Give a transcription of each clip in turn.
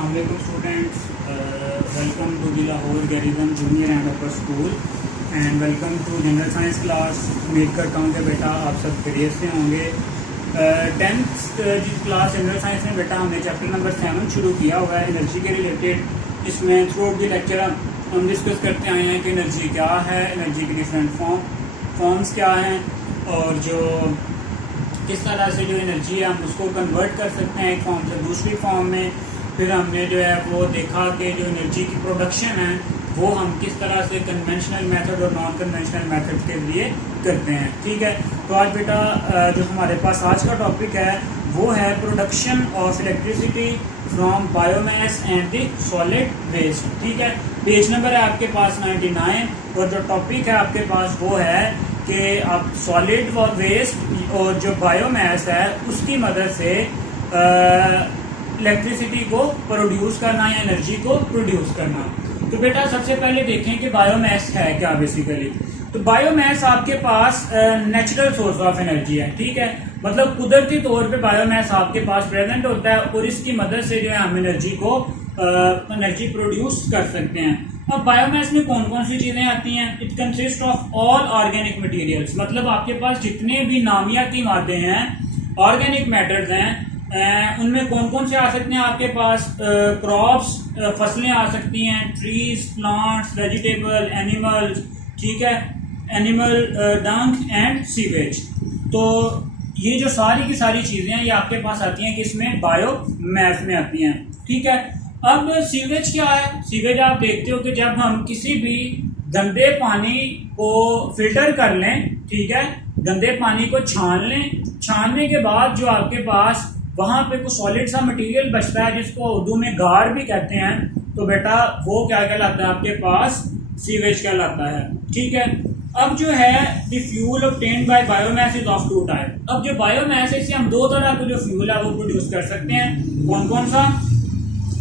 अस्सलाम वालेकुम students, welcome to the Lahore garrison junior and upper school and welcome to general science class. उम्मीद करता हूँ कि बेटा आप सब खैरियत से होंगे। टेंथ क्लास जनरल साइंस में बेटा हमने चैप्टर नंबर 7 शुरू किया हुआ है एनर्जी के रिलेटेड। इसमें थ्रू आउट द लेक्चर हम डिस्कस करते आए हैं कि एनर्जी क्या है, एनर्जी के डिफरेंट फॉर्म्स क्या हैं और जो किस तरह से जो एनर्जी है हम उसको कन्वर्ट कर सकते हैं एक फॉर्म से दूसरी फॉर्म में। फिर हमने जो है वो देखा कि जो एनर्जी की प्रोडक्शन है वो हम किस तरह से कन्वेंशनल मेथड और नॉन कन्वेंशनल मेथड के लिए करते हैं। ठीक है, तो आज बेटा जो हमारे पास आज का टॉपिक है वो है production of electricity from biomass and the solid waste. ठीक है, पेज नंबर है आपके पास 99 और जो टॉपिक है आपके पास वो है कि आप सॉलिड वेस्ट और जो बायोमास है उसकी मदद से इलेक्ट्रिसिटी को प्रोड्यूस करना या एनर्जी को प्रोड्यूस करना। तो बेटा सबसे पहले देखें कि बायोमास है क्या बेसिकली। तो बायोमास आपके पास नेचुरल सोर्स ऑफ एनर्जी है। ठीक है, मतलब कुदरती तौर पे बायोमास आपके पास प्रेजेंट होता है और इसकी मदद से जो है हम एनर्जी प्रोड्यूस कर सकते हैं। अब बायोमास में कौन कौन सी चीजें आती हैं? It consist of all organic materials, मतलब आपके पास जितने भी नामियाती मादे हैं, ऑर्गेनिक मैटर्स हैं, उनमें कौन कौन से आ सकते हैं आपके पास? क्रॉप्स, फसलें आ सकती हैं, ट्रीज, प्लांट्स, वेजिटेबल, एनिमल्स। ठीक है, एनिमल डंक एंड सीवेज। तो ये जो सारी की सारी चीजें हैं ये आपके पास आती हैं किसमें? बायोमास में आती हैं। ठीक है, अब सीवेज क्या है? सीवेज आप देखते हो कि जब हम किसी भी गंदे पानी को फिल्टर कर लें, ठीक है, गंदे पानी को छान लें, छानने के बाद जो आपके पास वहां पे कुछ सॉलिड सा मटेरियल बचता है जिसको उर्दू में गार भी कहते हैं, तो बेटा वो क्या कहलाता है? आपके पास सीवेज कहलाता है। ठीक है, अब जो है the fuel obtained by biomass is of two type. अब जो बायोमास है इससे हम दो तरह का जो फ्यूल है वो प्रोड्यूस कर सकते हैं। कौन कौन सा?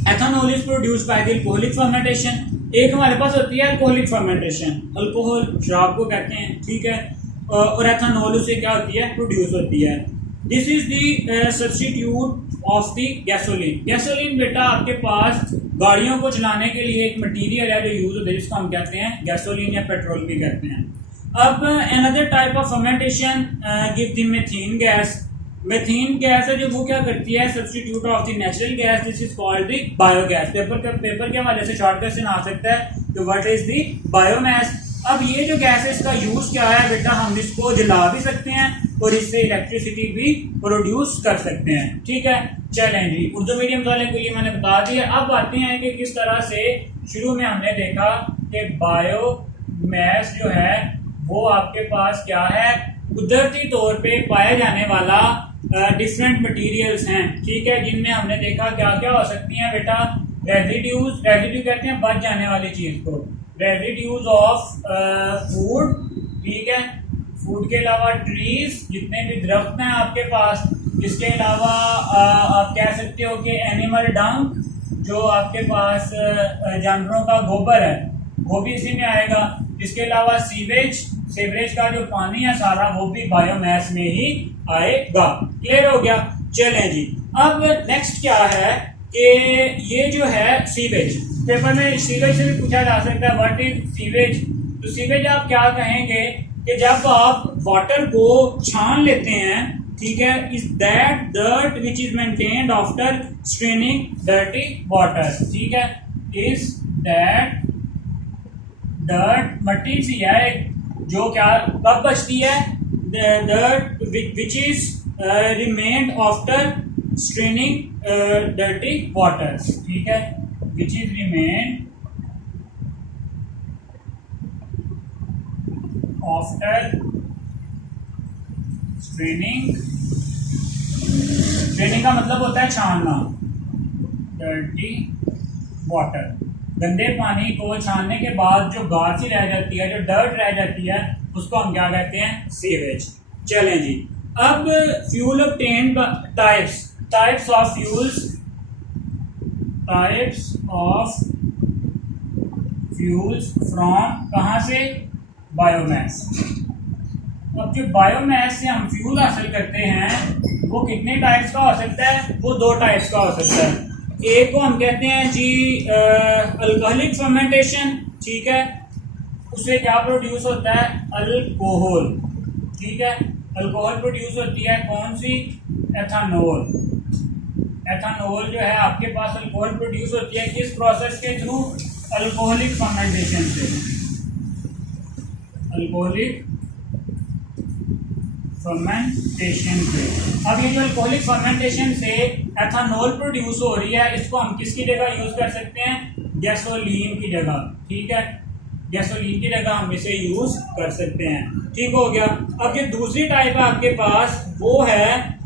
Ethanol is produced by the alcoholic fermentation. एक हमारे पास होती है अल्कोहलिक फर्मेंटेशन, अल्कोहल शराब को कहते हैं। ठीक है, और एथेनॉल से क्या होती है? प्रोड्यूस होती है। This is the substitute of the gasoline. Gasoline बेटा आपके पास गाड़ियों को चलाने के लिए एक मटेरियल है जो यूज होता है जिसको हम कहते हैं गैसोलीन या पेट्रोल भी कहते हैं। अब another type of fermentation give the methane gas. Methane gas है जो वो क्या करती है? Substitute of the natural gas. This is called the biogas. Paper के हवाले से शॉर्ट क्वेश्चन आ सकता है, तो व्हाट इज द बायोमास। अब ये जो गैस है इसका यूज क्या है बेटा? हम इसको जला भी सकते हैं और इससे इलेक्ट्रिसिटी भी प्रोड्यूस कर सकते हैं। ठीक है, चलें जी, उर्दू मीडियम वाले के लिए मैंने बता दिया। अब आते हैं कि किस तरह से शुरू में हमने देखा कि बायोमास जो है वो आपके पास क्या है? कुदरती तौर पे पाए जाने वाला डिफरेंट मटेरियल्स हैं। ठीक है, जिनमें हमने देखा क्या क्या हो सकती हैं बेटा? रेजिड्यूज, रेजिड्यू कहते हैं बच जाने वाली चीज को, रेजिड्यूज ऑफ फूड। ठीक है, फूड के अलावा ट्रीज, जितने भी दरख्त हैं आपके पास। इसके अलावा आप कह सकते हो कि एनिमल डंक, जो आपके पास जानवरों का गोबर है वो भी इसी में आएगा। इसके अलावा सीवेज, सीवरेज का जो पानी है सारा वो भी बायोमास में ही आएगा। क्लियर हो गया? चलें जी, अब नेक्स्ट क्या है कि ये जो है सीवेज, पेपर में सीवेज से भी पूछा जा सकता है व्हाट इज सीवेज। तो सीवेज आप क्या कहेंगे कि जब आप वाटर को छान लेते हैं, ठीक है, is that dirt which is maintained after straining dirty water. ठीक है, इज दैट डर्ट, मट्टी सी है जो क्या कब बचती है? Dirt which is remained after straining dirty water. ठीक है, which is remained after straining। Straining का मतलब होता है छानना। डर्टी वाटर, गंदे पानी को छानने के बाद जो गार सी रह जाती है, जो डर्ट रह जाती है, उसको हम क्या कहते हैं? सीवेज। चलें जी, अब fuel obtained types of fuels, types of fuels from कहाँ से? बायोमास। अब जो बायोमास से हम फ्यूल हासिल करते हैं वो कितने टाइप्स का हो सकता है? वो दो टाइप्स का हो सकता है। एक को हम कहते हैं जी अल्कोहलिक फर्मेंटेशन, ठीक है, उससे क्या प्रोड्यूस होता है, अल्कोहल, ठीक है, अल्कोहल प्रोड्यूस होती है कौन सी, एथानॉल। एथानॉल जो है आपके पास अल्कोहल प्रोड्यूस होती है किस प्रोसेस के थ्रू, अल्कोहलिक फर्मेंटेशन से, अल्कोहलिक फर्मेंटेशन से। अब ये जो अल्कोहलिक फर्मेंटेशन से एथानॉल प्रोड्यूस हो रही है, इसको हम किसकी जगह यूज कर सकते हैं, गैसोलीन की जगह, ठीक है, गैसोलीन की जगह हम इसे यूज कर सकते हैं, ठीक हो गया। अब जो दूसरी टाइप है आपके पास वो है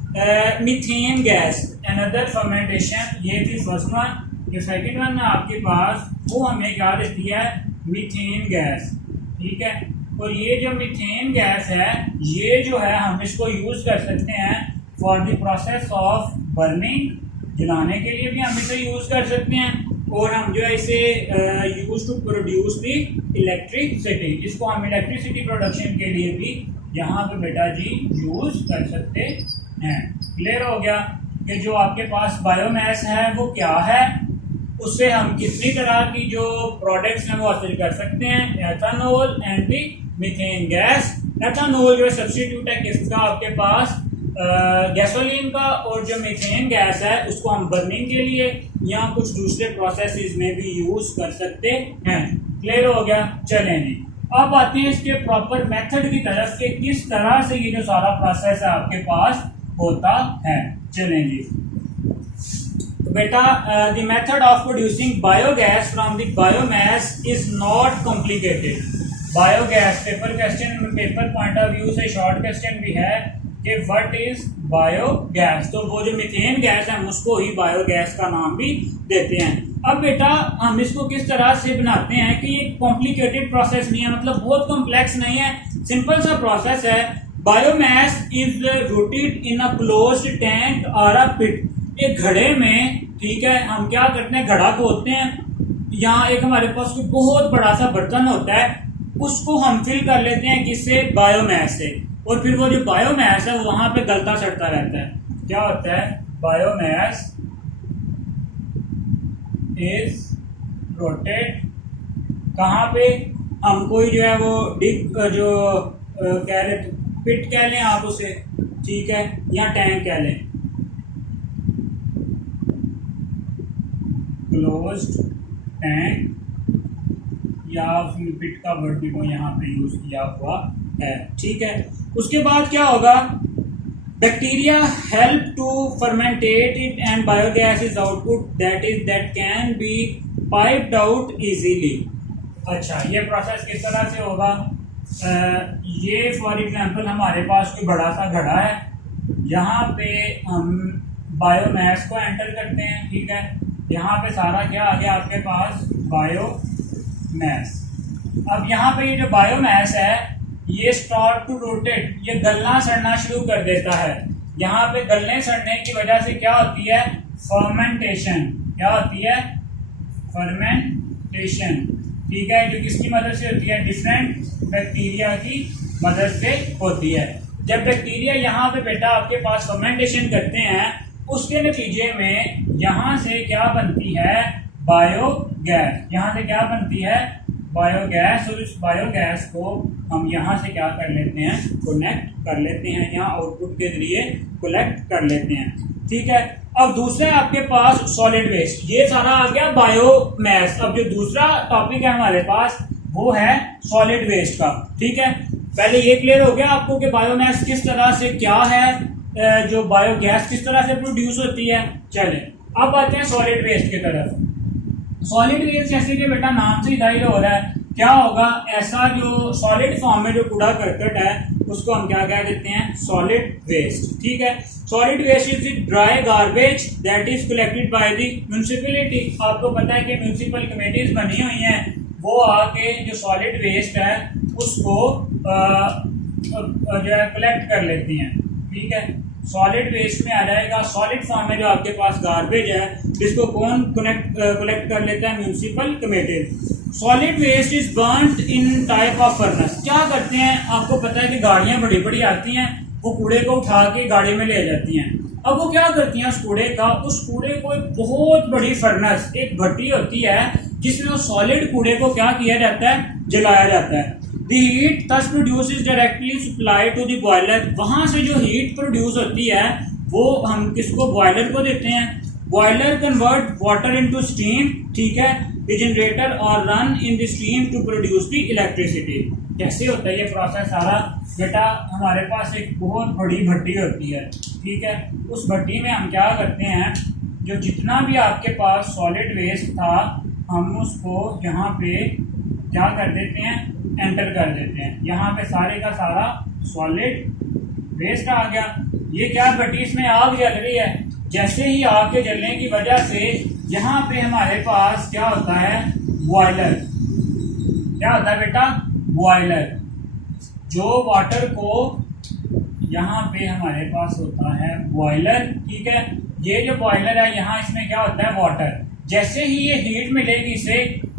मीथेन गैस, अनदर फर्मेंटेशन, ये थी फर्स्ट वन। जो सेकंड वन है आपके पास वो हमें क्या देती है, मीथेन गैस, ठीक है। और ये जो मीथेन गैस है ये जो है हम इसको यूज कर सकते हैं for the process of burning, जलाने के लिए भी हम इसे यूज कर सकते हैं, और हम जो है इसे use to produce the electricity, इसको हम इलेक्ट्रिसिटी प्रोडक्शन के लिए भी यहाँ पे बेटा जी यूज कर सकते हैं। क्लियर हो गया कि जो आपके पास बायोमास है वो क्या है, उससे हम कितनी तरह की जो प्रोडक्ट्स हैं वो हासिल कर सकते हैं, ethanol and the methane gas. Ethanol जो है सब्स्टिट्यूट है किसका आपके पास, गैसोलीन का, और जो मीथेन गैस है उसको हम बर्निंग के लिए या कुछ दूसरे प्रोसेसेस में भी यूज कर सकते हैं। क्लियर हो गया, चलें जी। अब आते हैं इसके प्रॉपर मेथड की तरफ के किस तरह से ये जो सारा प्रोसेस है आपके पास होता है। चलें जी, तो बेटा the method of producing biogas from the biomass is not complicated. Biogas paper question, paper point of view से शॉर्ट क्वेश्चन भी है कि व्हाट इज बायोगैस, तो वो जो मीथेन गैस है हम उसको ही बायोगैस का नाम भी देते हैं। अब बेटा हम इसको किस तरह से बनाते हैं कि ये कॉम्प्लिकेटेड प्रोसेस नहीं है, मतलब बहुत कॉम्प्लेक्स नहीं है, सिंपल सा प्रोसेस है। Biomass is rooted in a closed tank और अ पिट, एक घड़े में, ठीक है, हम क्या करते हैं, घड़ा खोदते हैं, यहाँ एक हमारे पास कोई बहुत बड़ा सा बर्तन होता है, उसको हम फिल कर लेते हैं किससे, बायोमास से, और फिर वो जो बायोमास है वो वहां पे गलता सड़ता रहता है। क्या होता है, बायोमास इज रोटेट, कहाँ पे, हम कोई जो है वो डिग जो कह रहे, पिट कह लें आप उसे, ठीक है, या टैंक कह लें, क्लोज्ड टैंक, या पिट का वर्ड भी को यहाँ पे यूज किया हुआ है, ठीक है। उसके बाद क्या होगा, bacteria help to fermentate it and biogas is output that can be piped out easily. अच्छा, ये प्रोसेस किस तरह से होगा, ये फॉर एग्जांपल हमारे पास कोई बड़ा सा घड़ा है, यहाँ पे हम बायोमास को एंटर करते हैं, ठीक है, यहाँ पे सारा क्या आ गया आपके पास, बायोमास। अब यहाँ पे ये जो बायोमास है ये स्टार्ट टू रोटेट, ये गलना सड़ना शुरू कर देता है। यहाँ पे गलने सड़ने की वजह से क्या होती है, फर्मेंटेशन, क्या होती है, फर्मेंटेशन, ठीक है, जो किसकी मदद से होती है, डिफरेंट बैक्टीरिया की मदद से होती है। जब बैक्टीरिया यहाँ पे बेटा आपके पास फर्मेंटेशन करते हैं, उसके नतीजे में यहाँ से क्या बनती है, बायोगैस, यहाँ से क्या बनती है, बायोगैस, और इस बायोगैस को हम यहाँ से क्या कर लेते हैं, कनेक्ट कर लेते हैं, यहाँ आउटपुट के जरिए कलेक्ट कर लेते हैं, ठीक है। अब दूसरा आपके पास सॉलिड वेस्ट, ये सारा आ गया बायोमास। अब जो दूसरा टॉपिक है हमारे पास वो है सॉलिड वेस्ट का, ठीक है। पहले ये क्लियर हो गया आपको कि बायोमास किस तरह से क्या है, जो बायोगैस किस तरह से प्रोड्यूस होती है। चले अब आते हैं सॉलिड वेस्ट की तरफ। सॉलिड वेस्ट जैसे कि बेटा नाम से जाहिर हो रहा है, क्या होगा, ऐसा जो सॉलिड फॉर्म में जो कूड़ा करकट है उसको हम क्या कह देते हैं, सॉलिड वेस्ट, ठीक है। Solid waste is dry garbage that is collected by the municipality. आपको पता है कि म्युनिसिपल कमेटीज बनी हुई हैं, वो आके जो सॉलिड वेस्ट है उसको जो है कलेक्ट कर लेती हैं, ठीक है। सॉलिड वेस्ट में आ जाएगा, सॉलिड फॉर्म में जो आपके पास गार्बेज है जिसको कौन कलेक्ट कर लेता है, municipal committee. Solid waste is burned in type of furnace. क्या करते हैं, आपको पता है कि गाड़ियां बड़ी बड़ी आती हैं, वो कूड़े को उठा के गाड़ी में ले जाती हैं, अब वो क्या करती हैं उस कूड़े को एक बहुत बड़ी फर्नेस, एक भट्टी होती है जिसमें उस सॉलिड कूड़े को क्या किया जाता है, जलाया जाता है। The heat thus produced is directly supplied to the boiler। वहां से जो हीट प्रोड्यूस होती है वो हम किसको, बॉयलर को देते हैं। Boiler convert water into steam, ठीक है, द जनरेटर और run in the steam to produce the electricity. कैसे होता है ये प्रोसेस सारा बेटा, हमारे पास एक बहुत बड़ी भट्टी होती है, ठीक है, उस भट्टी में हम क्या करते हैं, जो जितना भी आपके पास सॉलिड वेस्ट था हम उसको यहाँ पे क्या कर देते हैं, एंटर कर देते हैं। यहाँ पे सारे का सारा सॉलिड वेस्ट आ गया। ये क्या भट्टी, इसमें आग जल रही है। जैसे ही आग के जलने की वजह से यहाँ पे हमारे पास क्या होता है, बॉयलर। क्या होता है बेटा, बॉयलर, जो वाटर को यहाँ पे हमारे पास होता है बॉयलर, ठीक है। ये जो बॉयलर है यहाँ इसमें क्या होता है, वाटर। जैसे ही ये हीट मिलेगी इसे,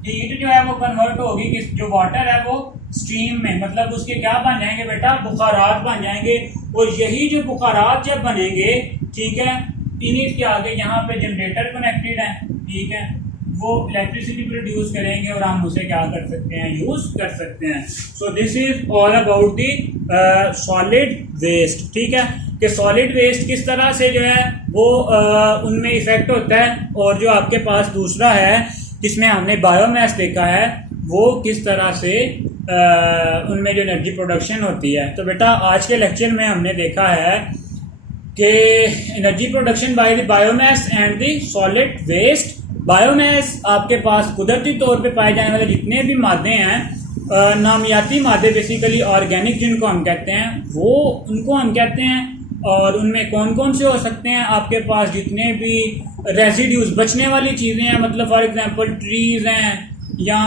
हीट जो है वो कन्वर्ट होगी कि जो वाटर है वो स्टीम में, मतलब उसके क्या बन जाएंगे बेटा, बुखारात बन जाएंगे। और यही जो बुखारात जब बनेंगे, ठीक है, इन्हीं के आगे यहाँ पे जनरेटर कनेक्टेड है, ठीक है, वो इलेक्ट्रिसिटी प्रोड्यूस करेंगे और हम उसे क्या कर सकते हैं, यूज कर सकते हैं। So this is all about the solid waste, ठीक है, कि सॉलिड वेस्ट किस तरह से जो है वो उनमें इफेक्ट होता है। और जो आपके पास दूसरा है जिसमें हमने बायोमास देखा है, वो किस तरह से उनमें जो एनर्जी प्रोडक्शन होती है। तो बेटा आज के लेक्चर में हमने देखा है कि energy production by the biomass and the solid waste. Biomass आपके पास कुदरती तौर पे पाए जाने वाले जितने भी मादे हैं, नामियाती मादे बेसिकली ऑर्गेनिक जिनको हम कहते हैं, वो उनको हम कहते हैं। और उनमें कौन कौन से हो सकते हैं, आपके पास जितने भी रेजिड्यूज, बचने वाली चीज़ें हैं, मतलब फॉर एग्जांपल ट्रीज हैं या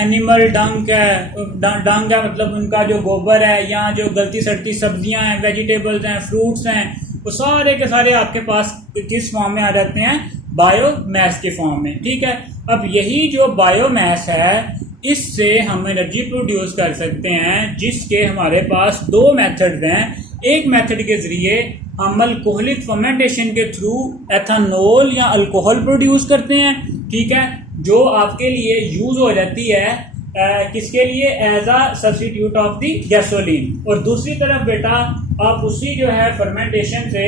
एनिमल डंग है मतलब उनका जो गोबर है, या जो गलती सड़ती सब्जियां हैं, वेजिटेबल्स हैं, फ्रूट्स हैं, वो सारे के सारे आपके पास किस फॉर्म में आ जाते हैं, बायोमास के फॉर्म में, ठीक है। अब यही जो बायोमास है इससे हम एनर्जी प्रोड्यूस कर सकते हैं, जिसके हमारे पास दो मेथड्स हैं। एक मेथड के जरिए हम अल्कोहलिक फर्मेंटेशन के थ्रू एथेनॉल या अल्कोहल प्रोड्यूस करते हैं, ठीक है, जो आपके लिए यूज हो जाती है किसके लिए, as a substitute of the gasoline. और दूसरी तरफ बेटा आप उसी जो है फर्मेंटेशन से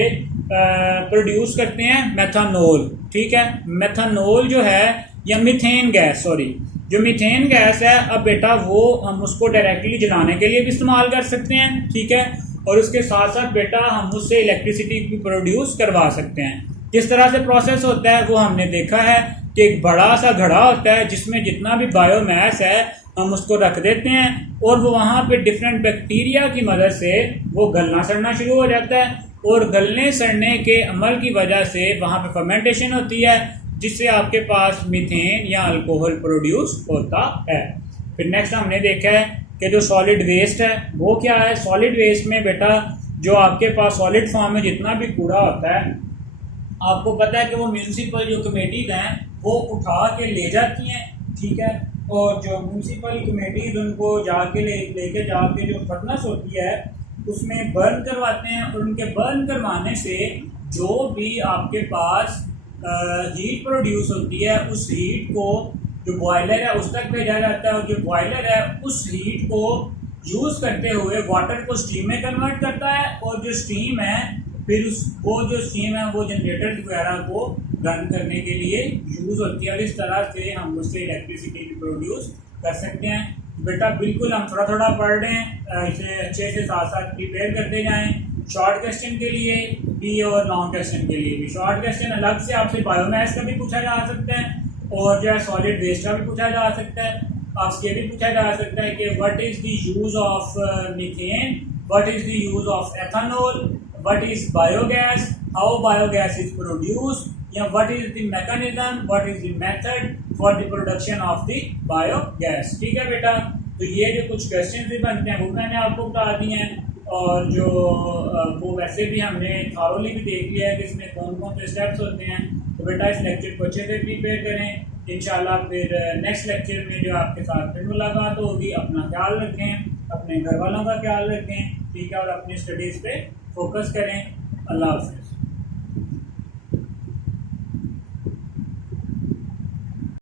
प्रोड्यूस करते हैं मेथनॉल, ठीक है। मेथनॉल जो है या मीथेन गैस, सॉरी, जो मीथेन गैस है, अब बेटा वो हम उसको डायरेक्टली जलाने के लिए भी इस्तेमाल कर सकते हैं, ठीक है। और उसके साथ साथ बेटा हम उससे इलेक्ट्रिसिटी भी प्रोड्यूस करवा सकते हैं। किस तरह से प्रोसेस होता है वो हमने देखा है कि एक बड़ा सा घड़ा होता है जिसमें जितना भी बायोमास है हम उसको रख देते हैं और वो वहाँ पे डिफरेंट बैक्टीरिया की मदद से वो गलना सड़ना शुरू हो जाता है। और गलने सड़ने के अमल की वजह से वहाँ पे फर्मेंटेशन होती है, जिससे आपके पास मीथेन या अल्कोहल प्रोड्यूस होता है। फिर नेक्स्ट हमने देखा है कि जो सॉलिड वेस्ट है वो क्या है। सॉलिड वेस्ट में बेटा जो आपके पास सॉलिड फॉर्म में जितना भी कूड़ा होता है, आपको पता है कि वो म्यूनिसिपल जो कमेटीज हैं वो उठा के ले जाती हैं, ठीक है। और जो म्यूनिसिपल कमेटीज उनको जाके लेके जाके जो फर्नेस होती है उसमें बर्न करवाते हैं। और उनके बर्न करवाने से जो भी आपके पास हीट प्रोड्यूस होती है उस हीट को जो बॉयलर है उस तक भेजा जाता है। और जो बॉयलर है उस हीट को यूज़ करते हुए वाटर को स्टीम में कन्वर्ट करता है। और जो स्टीम है फिर वो जो स्टीम है वो जनरेटर वगैरह को रन करने के लिए यूज़ होती है। और इस तरह से हम उससे इलेक्ट्रिसिटी प्रोड्यूस कर सकते हैं। बेटा बिल्कुल हम थोड़ा थोड़ा पढ़ रहे हैं, इसे अच्छे से साथ साथ प्रिपेयर करते जाएं। शॉर्ट क्वेश्चन के लिए भी और लॉन्ग क्वेश्चन के लिए भी। शॉर्ट क्वेश्चन अलग से आपसे बायोमास का भी पूछा जा सकता है और जो है सॉलिड वेस्ट का भी पूछा जा सकता है। आपसे ये भी पूछा जा सकता है कि what is the use of methane, what is the use of ethanol, what is biogas, how biogas is produced, या what is the mechanism, what is the method for the production of the biogas. ठीक है बेटा, तो ये जो कुछ question भी बनते हैं वो मैंने आपको बता दिए हैं। और जो वो वैसे भी हमने थॉरोली भी देख लिया है कि इसमें कौन कौन से स्टेप्स होते हैं। तो बेटा इस लेक्चर को अच्छे से प्रिपेयर करें। इंशाल्लाह फिर नेक्स्ट लेक्चर में जो आपके साथ फिर मुलाकात होगी। अपना ख्याल रखें, अपने घर वालों का ख्याल रखें, ठीक है, और अपनी स्टडीज़ पे फोकस करें। अल्लाह हाफ़िज़।